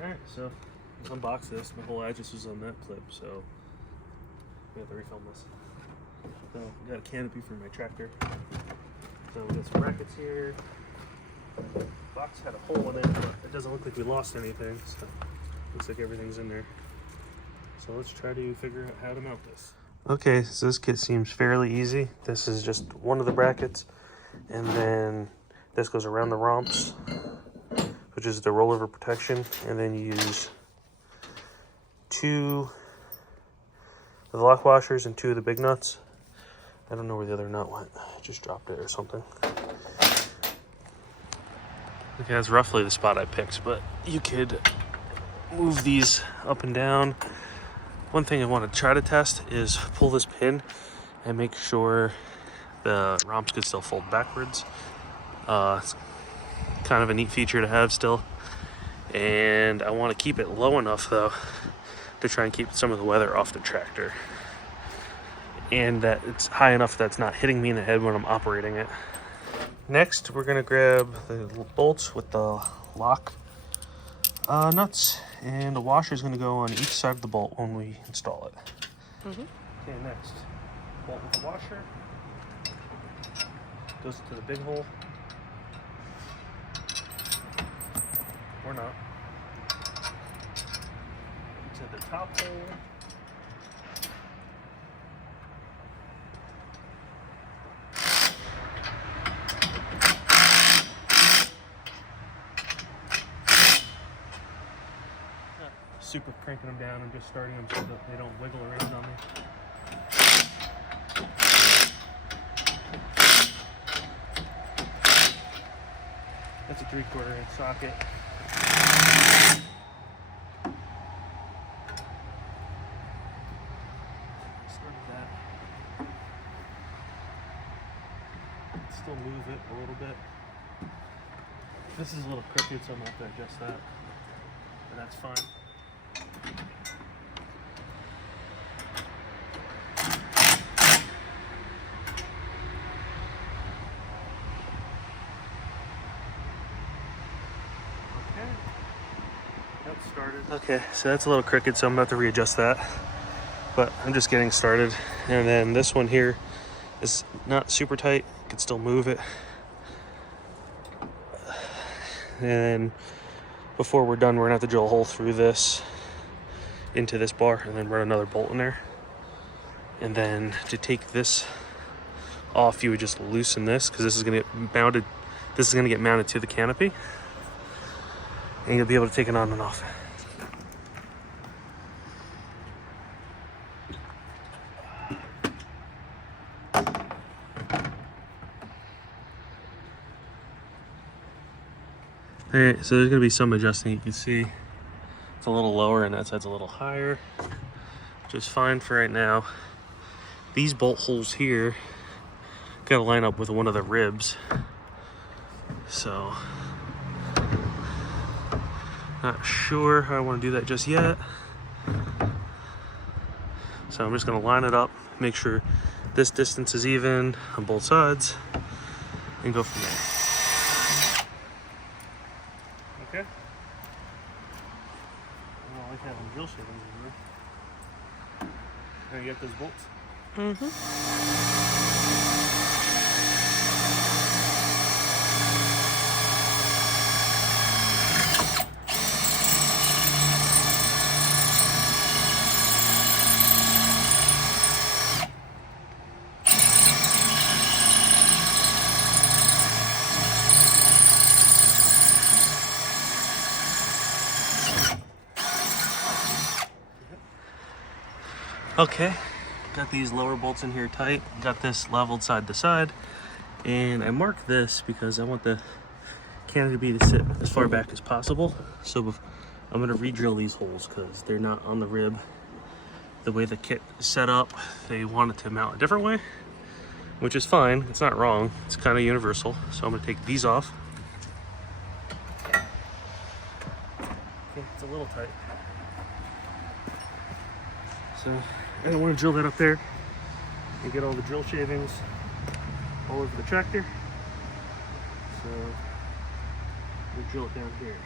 Alright, so let's unbox this. My whole address was on that clip, so we have to refilm this. So we got a canopy for my tractor. So we got some brackets here. The box had a hole in it, but it doesn't look like we lost anything, so looks like everything's in there. So let's try to figure out how to mount this. Okay, so this kit seems fairly easy. This is just one of the brackets, and then this goes around the romps, which is the rollover protection, and then you use 2 of the lock washers and 2 of the big nuts. I don't know where the other nut went. I just dropped it or something. Okay, that's roughly the spot I picked, but you could move these up and down. One thing I want to try to test is pull this pin and make sure the romps could still fold backwards. It's kind of a neat feature to have still. And I want to keep it low enough though to try and keep some of the weather off the tractor. And that it's high enough that it's not hitting me in the head when I'm operating it. Next, we're gonna grab the bolts with the lock nuts, and the washer is gonna go on each side of the bolt when we install it. Okay, next, bolt with the washer goes to the big hole, or not, to the top hole. Super cranking them down and just starting them so that they don't wiggle around on me. That's a 3/4 inch socket. Started that. Still move it a little bit. This is a little crooked, so I'm gonna have to adjust that. But that's fine. Okay, so that's a little crooked, so I'm about to readjust that. But I'm just getting started. And then this one here is not super tight. You can still move it. And before we're done, we're gonna have to drill a hole through this into this bar and then run another bolt in there. And then to take this off, you would just loosen this, because this is gonna get mounted. This is gonna get mounted to the canopy, and you'll be able to take it on and off. Alright, so there's going to be some adjusting. You can see it's a little lower and that side's a little higher, which is fine for right now. These bolt holes here got to line up with one of the ribs, so not sure how I want to do that just yet. So I'm just going to line it up, make sure this distance is even on both sides, and go from there. Okay. I don't like having drill shavings in here. Now you got those bolts? Okay, got these lower bolts in here tight, got this leveled side to side, and I marked this because I want the canopy to sit as far back as possible. So I'm going to re-drill these holes because they're not on the rib. The way the kit is set up, they want it to mount a different way, which is fine. It's not wrong. It's kind of universal. So I'm going to take these off. Okay, it's a little tight. So I don't want to drill that up there and get all the drill shavings all over the tractor. So we'll drill it down here.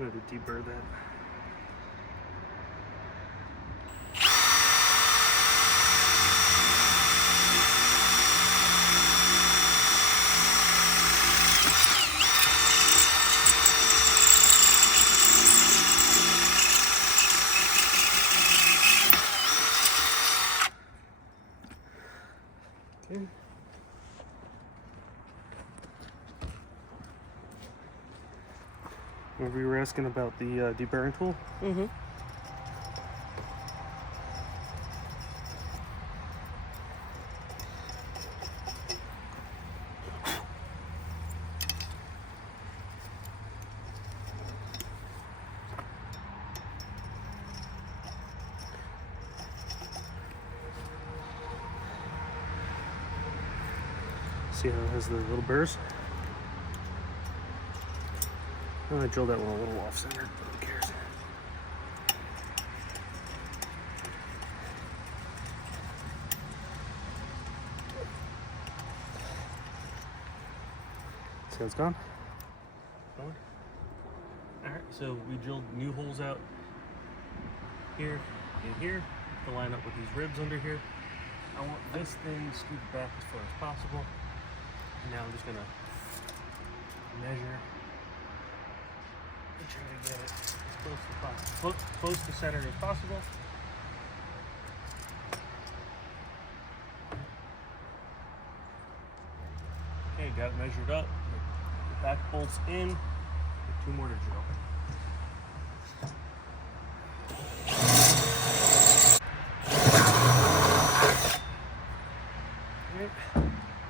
I'm gonna deburr that. Okay. Remember you were asking about the deburring tool? Mm-hmm. See how it has the little burrs? Oh, I drilled that one a little off center, but who cares? See how it's gone? Alright, so we drilled new holes out here and here to line up with these ribs under here. I want this thing scooted back as far as possible. And now I'm just gonna measure and try to get it as close to center as possible. Okay, got it measured up. The back bolts in. 2 more to drill.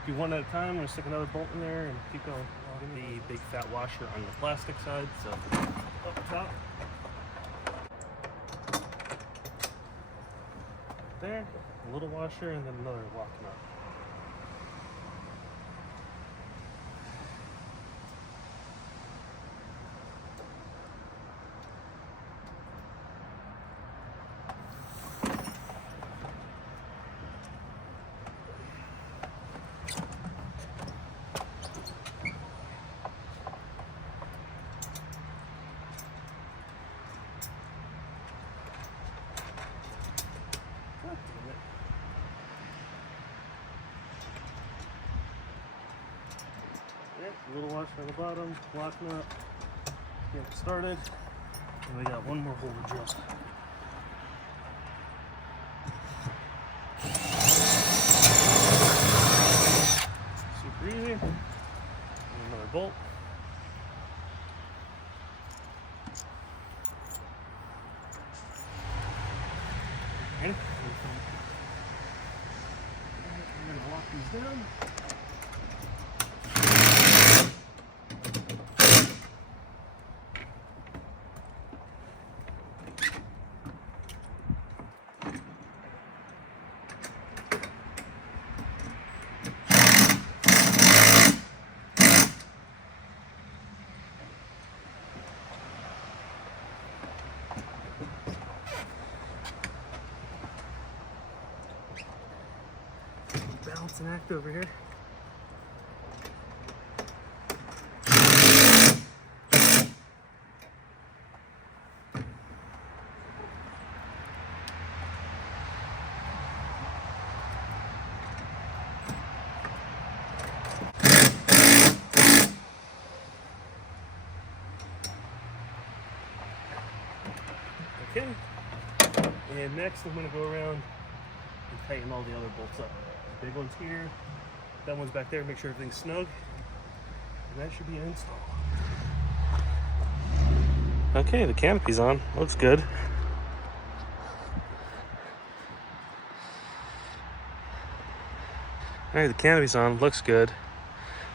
Do one at a time. I'm going to stick another bolt in there and keep going. The big fat washer on the plastic side, so up top. There, a little washer and then another lock nut. A little washer on the bottom, lock nut, get it started, and we got one more hole to drill. Super easy. And another bolt. And I'm going to lock these down. Balancing act over here. Okay, and next I'm going to go around and tighten all the other bolts up. The big one's here, that one's back there, make sure everything's snug, and that should be an install. Okay, the canopy's on, looks good. Alright, the canopy's on, looks good.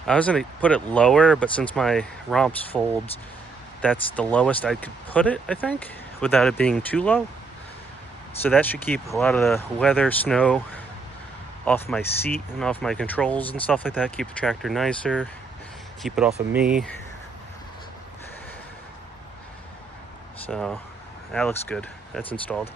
I was going to put it lower, but since my romps folds, that's the lowest I could put it, I think, without it being too low. So that should keep a lot of the weather, snow off my seat and off my controls and stuff like that. Keep the tractor nicer, keep it off of me. So that looks good. That's installed.